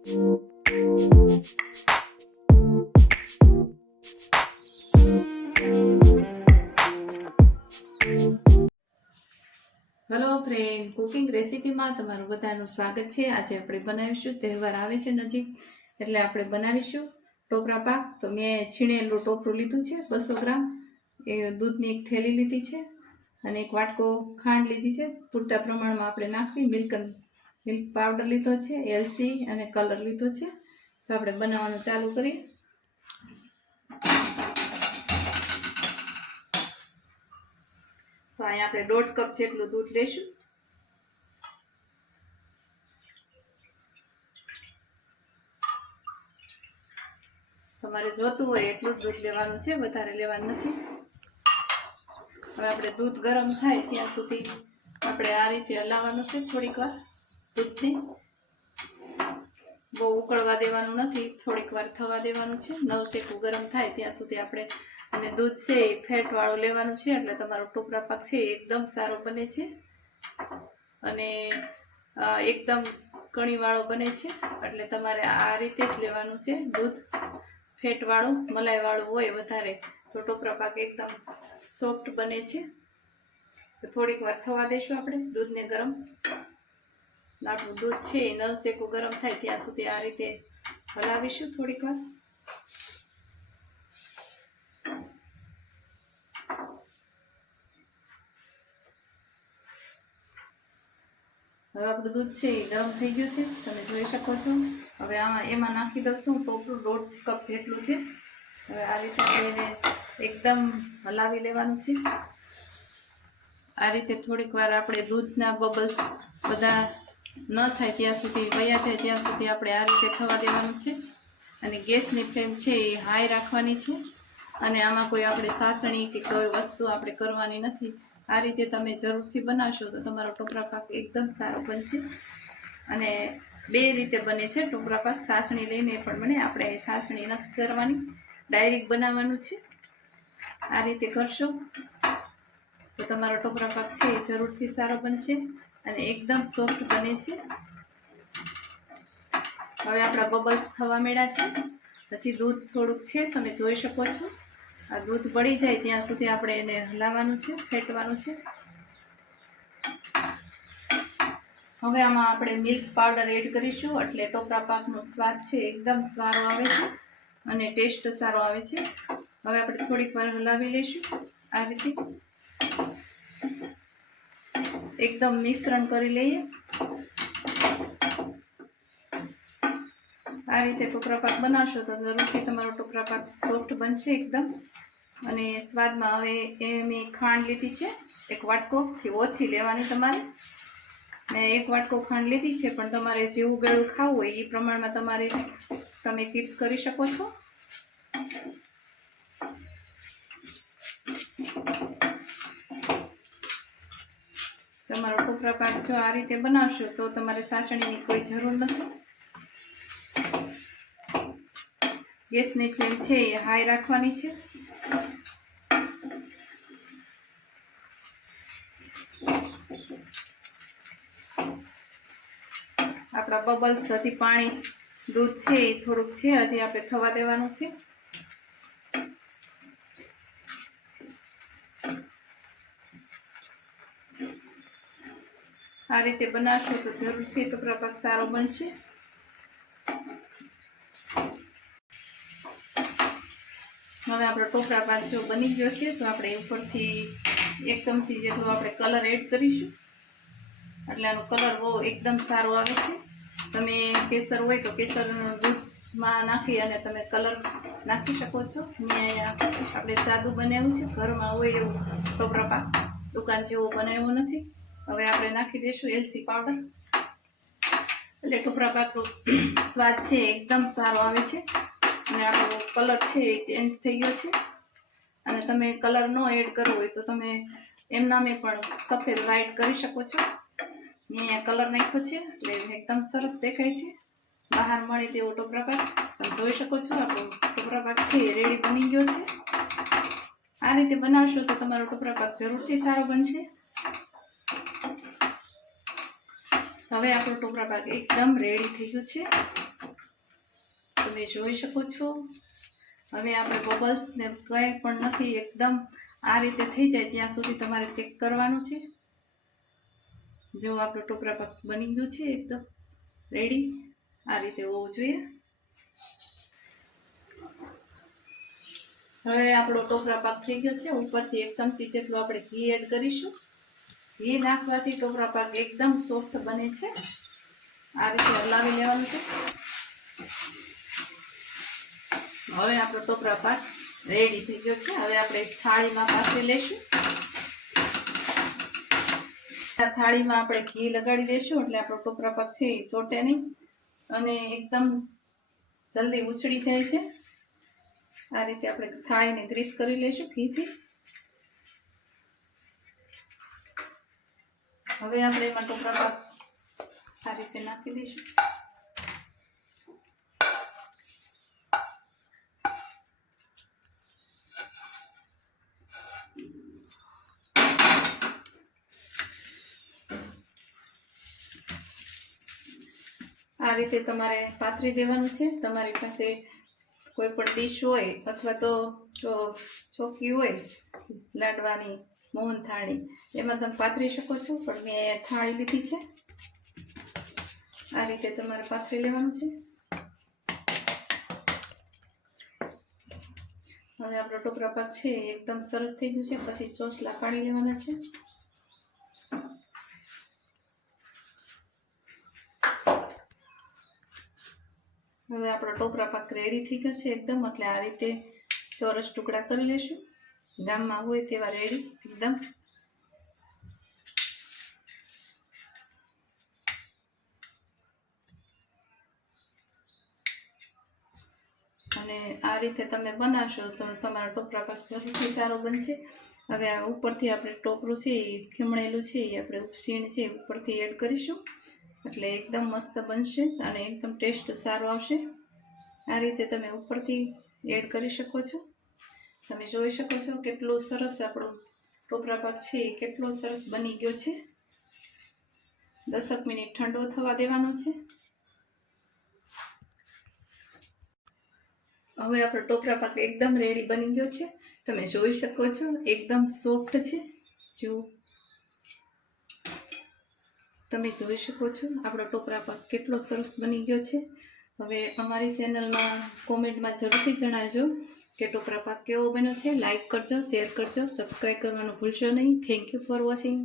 Hello friend cooking રેસીપીમાં તમારું બધાનું સ્વાગત છે. આજે આપણે બનાવીશું. તહેવાર આવે છે નજીક, એટલે આપણે બનાવીશું ટોપરા પાક. તો મેં છીણેલું ટોપરું લીધું છે, બસો ગ્રામ. એ દૂધની એક થેલી લીધી છે અને એક વાટકો ખાંડ લીધી છે. પૂરતા પ્રમાણમાં આપણે નાખવી, મિલ્કન મિલ્ક પાવડર લીધો છે એલસી અને કલર લીધો છે. તો આપણે બનાવવાનું ચાલુ કરીએ. તો અહીંયા આપણે દોઢ કપ જેટલું દૂધ લઈશું તમારે જોતું હોય એટલું જ દૂધ લેવાનું છે, વધારે લેવાનું નથી. હવે આપણે દૂધ ગરમ થાય ત્યાં સુધી આપણે આ રીતે હલાવવાનું છે થોડીક વાર. દૂધને બહુ ઉકળવા દેવાનું નથી, થોડીક વાર થવા દેવાનું છે. નવ શેકું ગરમ થાય ત્યાં સુધી આપણે અને દૂધ છે એ ફેટવાળું લેવાનું છે, એટલે તમારો ટોપરા પાક છે એકદમ સારો બને છે. અને એકદમ કણીવાળો બને છે, એટલે તમારે આ રીતે જ લેવાનું છે દૂધ. ફેટવાળું, મલાઈવાળું હોય વધારે, તો ટોપરા પાક એકદમ સોફ્ટ બને છે. થોડીક વાર થવા દેશું આપણે દૂધને ગરમ. આપણું દૂધ છે, એ નવ શેકું ગરમ થાય ત્યાં સુધી આ રીતે હલાવીશું થોડીક વાર. હવે આપણું દૂધ છે એ ગરમ થઈ ગયું છે, તમે જોઈ શકો છો. હવે આમાં એમાં નાખી દઉં છું ટોપરું દોઢ કપ જેટલું છે. હવે આ રીતે એને એકદમ હલાવી લેવાનું છે. આ રીતે થોડીક વાર આપણે દૂધના બબલ્સ બધા ન થાય ત્યાં સુધી વયા જાય ત્યાં સુધી આપણે આ રીતે થવા દેવાનું છે. અને ગેસની ફ્લેમ છે એ હાઈ રાખવાની છે. અને આમાં કોઈ આપણે સાસણી કે કોઈ વસ્તુ આપણે કરવાની નથી. આ રીતે તમે જરૂરથી બનાવશો તો તમારો ટોપરા પાક એકદમ સારો બનશે. અને બે રીતે બને છે ટોપરા પાક. સાસણી લઈને પણ બને. આપણે સાસણી નથી કરવાની. ડાયરેક્ટ બનાવવાનું છે. આ રીતે કરશો તો તમારો ટોપરા પાક છે એ જરૂરથી સારો બનશે. અને એકદમ સોફ્ટ બને છે. હવે આપણા બબલ્સ થવા માંડ્યા છે. પછી દૂધ થોડુંક છે, તમે જોઈ શકો છો. આ દૂધ બળી જાય ત્યાં સુધી આપણે એને હલાવવાનું છે, ફેટવાનું છે. હવે આમાં આપણે મિલ્ક પાવડર એડ કરીશું, એટલે ટોપરા પાકનો સ્વાદ છે, એકદમ સારો આવે છે અને ટેસ્ટ સારો આવે છે. હવે આપણે થોડીક વાર હલાવી લઈશું આ રીતે. એકદમ મિશ્રણ કરી લઈએ. આ રીતે ટોપરા પાક બનાવશો તો જરૂરથી તમારો ટોપરા પાક સોફ્ટ બનશે એકદમ. અને સ્વાદમાં હવે એ મેં ખાંડ લીધી છે, એક વાટકોથી ઓછી લેવાની તમારે. મેં એક વાટકો ખાંડ લીધી છે, પણ તમારે જેવું ગળું ખાવું હોય એ પ્રમાણમાં તમારે તમે ટીપ્સ કરી શકો છો. તમારો ટોપરા પાક જો આ રીતે બનાવશો તો તમારે સાસણીની કોઈ જરૂર નથી. ગેસની ફ્લેમ છે એ હાઈ રાખવાની છે. આપણા બબલ્સ હજી પાણી દૂધ છે એ થોડુંક છે, હજી આપણે થવા દેવાનું છે. આ રીતે બનાવશો તો જરૂરથી ટોપરા પાક સારો બનશે. હવે આપણો ટોપરા પાક જો બની ગયો છે, તો આપણે ઉપરથી એક ચમચી જેટલો આપણે કલર એડ કરીશું. એટલે આનો કલર બહુ એકદમ સારો આવે છે. તમે કેસર હોય તો કેસર દૂધમાં નાખી અને તમે કલર નાખી શકો છો. મેં અહીંયા આપણે સાદું બનાવ્યું છે, ઘરમાં હોય એવું ટોપરા પાક. દુકાન જેવો બનાવ્યો નથી. હવે આપણે નાખી દઈશું એલસી પાવડર. એટલે ટુકડા પાકનો સ્વાદ છે એકદમ સારો આવે છે. અને આપણો કલર છે એ ચેન્જ થઈ ગયો છે. અને તમે કલર ન એડ કરવો હોય તો તમે એમનામે પણ સફેદ વ્હાઈટ કરી શકો છો. મેં અહીંયા કલર નાખ્યો છે, એટલે એકદમ સરસ દેખાય છે. બહાર મળે તેવો ટોપરા પાક. તમે જોઈ શકો છો, આપણો ટોપરા પાક છે એ રેડી બની ગયો છે. આ રીતે બનાવશો તો તમારો ટોપરા પાક જરૂરથી સારો બનશે. હવે આપણો ટોપરા પાક એકદમ રેડી થઈ ગયો છે. તમે જોઈ શકો છો. હવે આપણે બબલ્સને કંઈ પણ નથી, એકદમ આ રીતે થઈ જાય ત્યાં સુધી તમારે ચેક કરવાનું છે. જો આપણો ટોપરા પાક બની ગયું છે એકદમ રેડી આ રીતે હોવું જોઈએ. હવે આપણો ટોપરા પાક થઈ ગયો છે. ઉપરથી એક ચમચી જેટલું આપણે ઘી એડ કરીશું. ઘી નાખવાથી ટોપરા પાક એકદમ સોફ્ટ બને છે. આ રીતે હલાવી લેવાનું છે. હવે આપણો ટોપરા પાક રેડી થઈ ગયો છે. હવે આપણે થાળીમાં પાથરી લેશું થાળીમાં આપણે ઘી લગાડી દઈશું, એટલે આપણો ટોપરા પાક છે એ ચોટે નહીં. અને એકદમ જલ્દી ઉછળી જાય છે. આ રીતે આપણે થાળીને ગ્રીસ કરી લઈશું ઘીથી. હવે આપણે એમાં ટુકડા પાક આ રીતે નાખી દઈશું. આ રીતે તમારે પાથરી દેવાનું છે. તમારી પાસે કોઈ પણ ડીશ હોય અથવા તો ચોકી હોય, લાડવાની મોહન થાળી એમાં તમે પાથરી શકો છો, પણ મેં થાળી લીધી છે. આ રીતે તમારે પાથરી લેવાનું છે. હવે આપણો ટોકરા પાક છે એકદમ સરસ થઈ ગયું છે, પછી ચોસલા પાણી લેવાના છે. હવે આપણો ટોપરા પાક રેડી થઈ ગયો છે એકદમ, એટલે આ રીતે ચોરસ ટુકડા કરી લેશું. ગામમાં હોય તેવા રેડી એકદમ અને આ રીતે તમે બનાવશો તો તમારો ટોપરા પાક જરૂરથી સારો બનશે. હવે આ ઉપરથી આપણે ટોપરું છે એ ખીમણેલું છે એ આપણે ઉપસીણ છે ઉપરથી એડ કરીશું. એટલે એકદમ મસ્ત બનશે અને એકદમ ટેસ્ટ સારો આવશે. આ રીતે તમે ઉપરથી એડ કરી શકો છો. તમે જોઈ શકો છો કેટલો સરસ આપણો ટોપરા પાક છે, એ કેટલો સરસ બની ગયો છે. દસક મિનિટ ઠંડો થવા દેવાનો છે. હવે આપણો ટોપરા પાક એકદમ રેડી બની ગયો છે. તમે જોઈ શકો છો એકદમ સોફ્ટ છે. જો તમે જોઈ શકો છો આપણો ટોપરા પાક કેટલો સરસ બની ગયો છે. હવે અમારી ચેનલમાં કોમેન્ટમાં જરૂરથી જણાવજો કે ટોપરા પાક કેવો બન્યો છે લાઇક કરજો શેર કરજો સબસ્ક્રાઈબ કરવાનું ભૂલશો નહીં. Thank you for watching